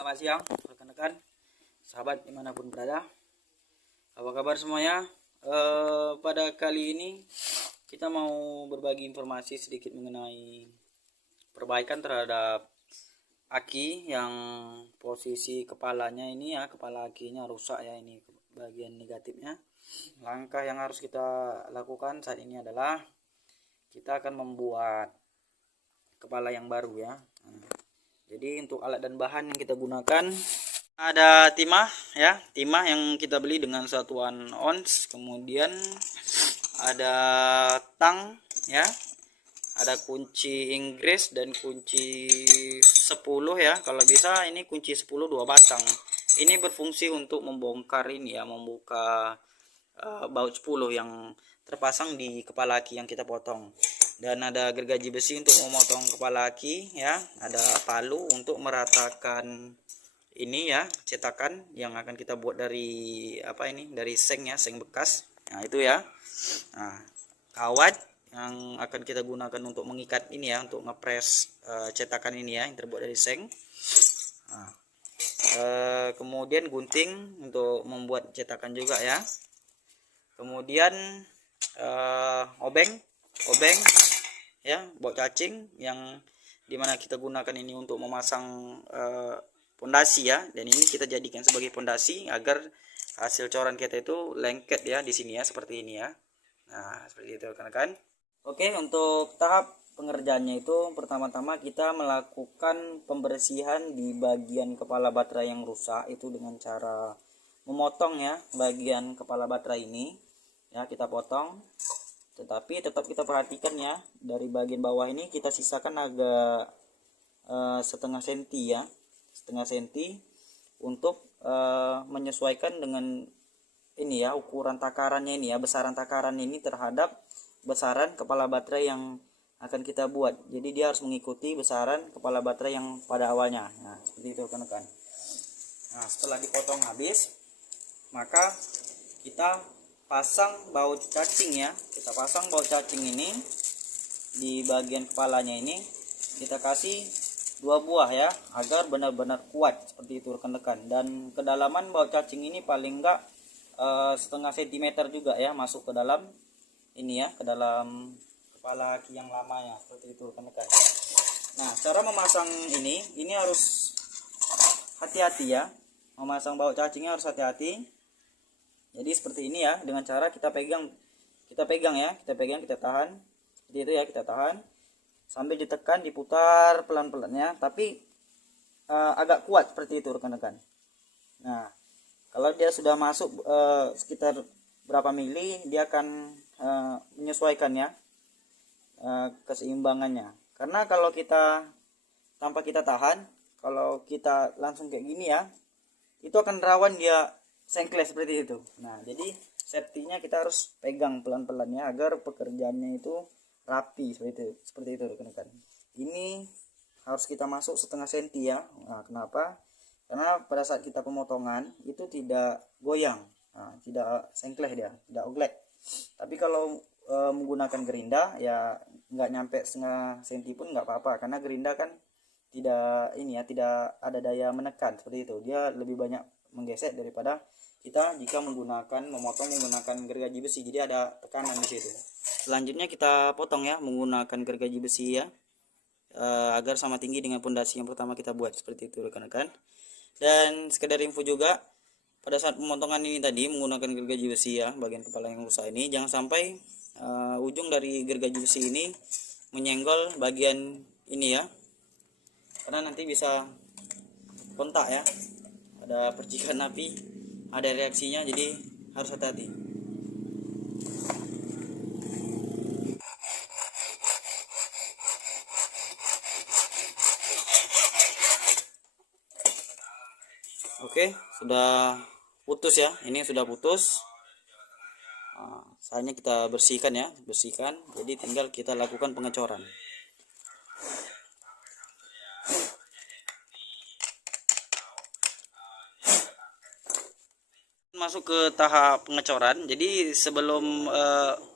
Selamat siang rekan-rekan, sahabat dimanapun berada. Apa kabar semuanya? Pada kali ini kita mau berbagi informasi sedikit mengenai perbaikan terhadap aki yang posisi kepalanya ini ya, kepala akinya rusak ya, ini bagian negatifnya. Langkah yang harus kita lakukan saat ini adalah kita akan membuat kepala yang baru ya. Jadi untuk alat dan bahan yang kita gunakan ada timah ya, timah yang kita beli dengan satuan ons, kemudian ada tang ya, ada kunci Inggris dan kunci 10 ya, kalau bisa ini kunci 10 2 batang. Ini berfungsi untuk membongkar ini ya, membuka baut 10 yang terpasang di kepala aki yang kita potong. Dan ada gergaji besi untuk memotong kepala aki ya, ada palu untuk meratakan ini ya, cetakan yang akan kita buat dari dari seng ya, seng bekas. Nah itu ya. Nah, kawat yang akan kita gunakan untuk mengikat ini ya, untuk ngepres cetakan ini ya, yang terbuat dari seng. Nah, kemudian gunting untuk membuat cetakan juga ya. Kemudian obeng ya, baut cacing yang dimana kita gunakan ini untuk memasang pondasi ya, dan ini kita jadikan sebagai pondasi agar hasil coran kita itu lengket ya di sini ya, seperti ini ya. Nah seperti itu rekan-rekan. Oke, untuk tahap pengerjaannya itu pertama-tama kita melakukan pembersihan di bagian kepala baterai yang rusak itu dengan cara memotong ya bagian kepala baterai ini ya, kita potong. Tetapi tetap kita perhatikan ya, dari bagian bawah ini kita sisakan agak setengah senti ya, setengah senti untuk menyesuaikan dengan ini ya, ukuran takarannya ini ya, besaran takaran ini terhadap besaran kepala baterai yang akan kita buat. Jadi dia harus mengikuti besaran kepala baterai yang pada awalnya. Nah seperti itu rekan-rekan. Nah setelah dipotong habis, maka kita pasang baut cacing ya, kita pasang baut cacing ini di bagian kepalanya ini, kita kasih 2 buah ya, agar benar-benar kuat seperti itu rekan-rekan. Dan kedalaman baut cacing ini paling enggak setengah sentimeter juga ya, masuk ke dalam ini ya, ke dalam kepala aki yang lama ya, seperti itu rekan-rekan. Nah cara memasang ini harus hati-hati ya, memasang baut cacingnya harus hati-hati. Jadi seperti ini ya, dengan cara kita pegang ya, kita tahan seperti itu ya, kita tahan sambil ditekan, diputar pelan-pelan ya, tapi agak kuat seperti itu rekan-rekan. Nah kalau dia sudah masuk sekitar berapa mili, dia akan menyesuaikan ya keseimbangannya. Karena kalau kita tanpa kita tahan, kalau kita langsung kayak gini ya, itu akan rawan dia sengkles seperti itu. Nah jadi safety-nya kita harus pegang pelan-pelan ya, agar pekerjaannya itu rapi seperti itu rekan-rekan. Ini harus kita masuk setengah senti ya. Nah kenapa? Karena pada saat kita pemotongan itu tidak goyang, nah, tidak sengkleh dia, tidak oglek. Tapi kalau menggunakan gerinda ya nggak nyampe setengah senti pun nggak apa-apa, karena gerinda kan tidak ini ya, tidak ada daya menekan seperti itu. Dia lebih banyak menggesek daripada kita jika memotong menggunakan gergaji besi. Jadi ada tekanan di situ. Selanjutnya kita potong ya menggunakan gergaji besi ya, agar sama tinggi dengan pondasi yang pertama kita buat, seperti itu rekan-rekan. Dan sekedar info juga, pada saat pemotongan ini tadi menggunakan gergaji besi ya, bagian kepala yang rusak ini, jangan sampai ujung dari gergaji besi ini menyenggol bagian ini ya, karena nanti bisa kontak ya, ada percikan api, ada reaksinya, jadi harus hati-hati. Oke, sudah putus ya, ini sudah putus. Nah, saatnya kita bersihkan ya, jadi tinggal kita lakukan pengecoran. Masuk ke tahap pengecoran. Jadi sebelum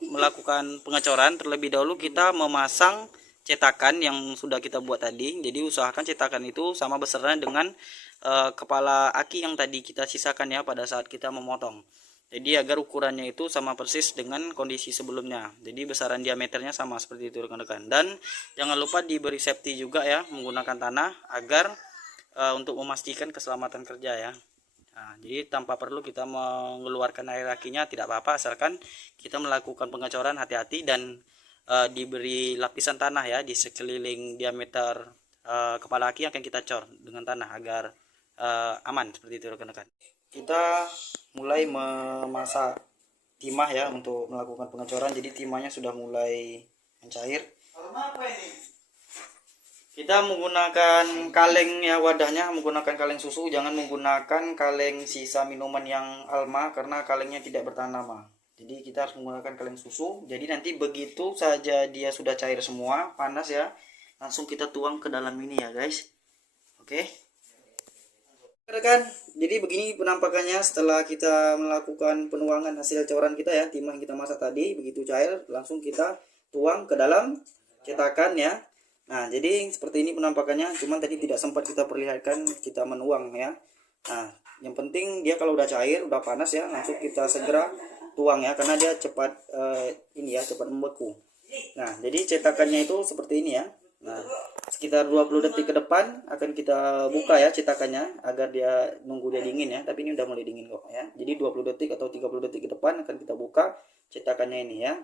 melakukan pengecoran, terlebih dahulu kita memasang cetakan yang sudah kita buat tadi. Jadi usahakan cetakan itu sama besarnya dengan kepala aki yang tadi kita sisakan ya pada saat kita memotong. Jadi agar ukurannya itu sama persis dengan kondisi sebelumnya. Jadi besaran diameternya sama seperti itu rekan-rekan. Dan jangan lupa diberi safety juga ya menggunakan tanah agar untuk memastikan keselamatan kerja ya. Nah, jadi tanpa perlu kita mengeluarkan air akinya tidak apa-apa, asalkan kita melakukan pengecoran hati-hati dan diberi lapisan tanah ya di sekeliling diameter kepala aki yang akan kita cor dengan tanah agar aman seperti itu rekan-rekan. Kita mulai memasak timah ya untuk melakukan pengecoran. Jadi timahnya sudah mulai mencair. Kita menggunakan kaleng ya, wadahnya menggunakan kaleng susu, jangan menggunakan kaleng sisa minuman yang Alma karena kalengnya tidak bertahan lama. Jadi kita harus menggunakan kaleng susu. Jadi nanti begitu saja dia sudah cair semua, panas ya, langsung kita tuang ke dalam ini ya guys. Oke. Rekan, jadi begini penampakannya setelah kita melakukan penuangan hasil coran kita ya, timah yang kita masak tadi begitu cair langsung kita tuang ke dalam cetakan ya. Nah, jadi seperti ini penampakannya, cuman tadi tidak sempat kita perlihatkan kita menuang ya. Nah, yang penting dia kalau udah cair, udah panas ya, langsung kita segera tuang ya, karena dia cepat ini ya, cepat membeku. Nah, jadi cetakannya itu seperti ini ya. Nah, sekitar 20 detik ke depan akan kita buka ya cetakannya agar dia nunggu dia dingin ya. Tapi ini udah mulai dingin kok ya. Jadi 20 detik atau 30 detik ke depan akan kita buka cetakannya ini ya.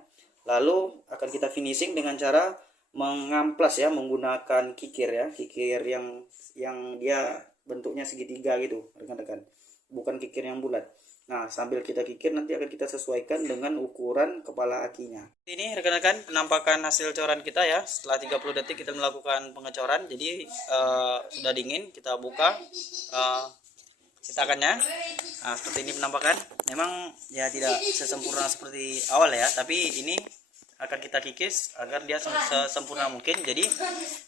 Lalu akan kita finishing dengan cara mengamplas ya menggunakan kikir ya, kikir yang dia bentuknya segitiga gitu rekan-rekan, bukan kikir yang bulat. Nah, sambil kita kikir nanti akan kita sesuaikan dengan ukuran kepala akinya. Ini rekan-rekan penampakan hasil coran kita ya setelah 30 detik kita melakukan pengecoran. Jadi sudah dingin, kita buka cetakannya. Nah, seperti ini penampakan. Memang ya tidak sesempurna seperti awal ya, tapi ini akan kita kikis agar dia sesempurna mungkin. Jadi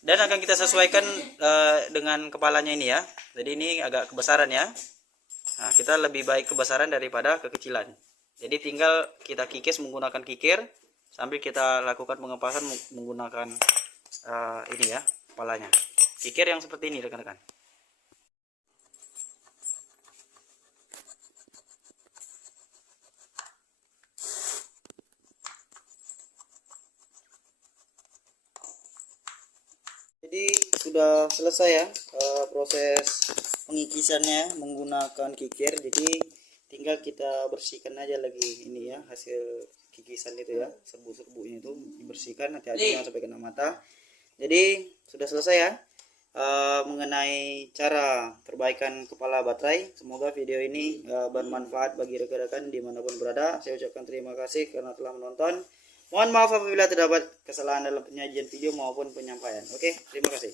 dan akan kita sesuaikan dengan kepalanya ini ya. Jadi ini agak kebesaran ya. Nah, kita lebih baik kebesaran daripada kekecilan. Jadi tinggal kita kikis menggunakan kikir sambil kita lakukan pengepasan menggunakan ini ya kepalanya. Kikir yang seperti ini rekan-rekan. Jadi sudah selesai ya proses pengikisannya menggunakan kikir. Jadi tinggal kita bersihkan aja lagi ini ya hasil kikisan itu ya, serbu-serbunya itu dibersihkan, hati-hati jangan sampai kena mata. Jadi sudah selesai ya mengenai cara perbaikan kepala baterai. Semoga video ini bermanfaat bagi rekan-rekan dimanapun berada. Saya ucapkan terima kasih karena telah menonton. Mohon maaf apabila terdapat kesalahan dalam penyajian video maupun penyampaian. Oke, terima kasih.